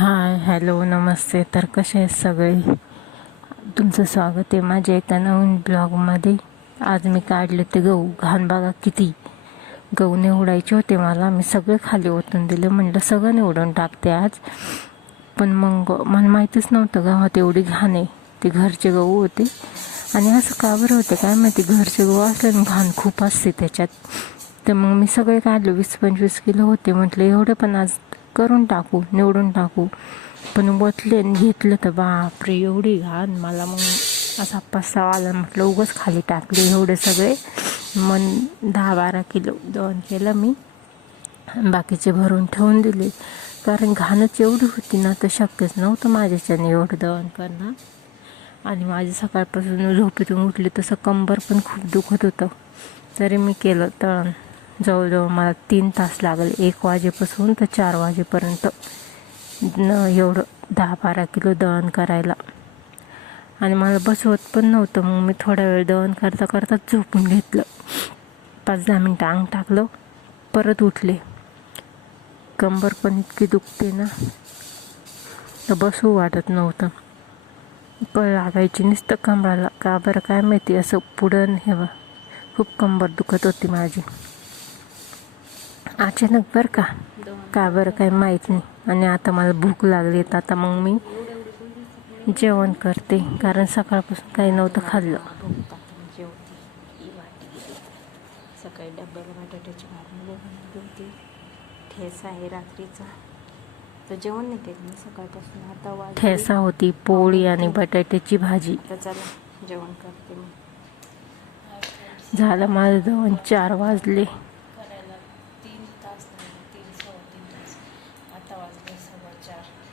Hi hello नमस्ते. तर कसे आहेत सगळे? तुमचं स्वागत आहे माझ्या एका नवीन ब्लॉगमध्ये. आज मी काढले ते गहू. घाण बघा किती गहू निवडायचे होते मला. मी सगळे खाली ओतून दिले. म्हटलं सगळं निवडून टाकते आज. पण मग मला माहीतच नव्हतं गावात एवढी घाण आहे. ते घरचे गहू होते. आणि असं का बरं होते? काय माहिती? घरचे गहू असल्याने घाण खूप असते त्याच्यात. तर मग मी सगळे काढले. वीस पंचवीस किलो होते. म्हटलं एवढे पण आज करून टाकू निवडून टाकू. पण बसले आणि घेतलं तर बापरे एवढी घाण. मला मग असा पस्तावा आला. म्हटलं उगाच खाली टाकले एवढे सगळे. मग दहा बारा किलो दोन केलं मी. बाकीचे भरून ठेवून दिले. कारण घाणच एवढी होती ना तर शक्यच नव्हतं माझ्याच्याने एवढं दळण करणं. आणि माझी सकाळपासून झोपेतून उठली तसं कंबर पण खूप दुखत होतं. तरी मी केलं तळण. जवळजवळ मला तीन तास लागले. एक वाजेपासून तर चार वाजेपर्यंत. न एवढं दहा बारा किलो दळण करायला. आणि मला बसवत पण नव्हतं. मग मी थोडा वेळ दळण करता करताच झोपून घेतलं. पाच दहा मिनटं अंग टाकलं. परत उठले. कंबर पण इतकी दुखते ना. तर बसू वाटत नव्हतं. कळ लागायची नुसतं कंबराला का बरं काय माहिती असं पुढं हे बा खूप कंबर दुखत होती माझी. अचानक बरं का? का बरं काय माहीत नाही. आणि आता मला भूक लागली तर आता मग मी जेवण करते. कारण सकाळपासून काही नव्हतं खाल्लं. सकाळी डब्याला बटाट्याची भाजी बनवली होती. ठेसा आहे रात्रीचा. तर जेवण नाही केलं मी सकाळपासून. आता वाज ठेसा होती पोळी आणि बटाट्याची भाजी. तर चला जेवण करते मी. झालं माझं जेवण चार वाजले. आता वाजले समाचार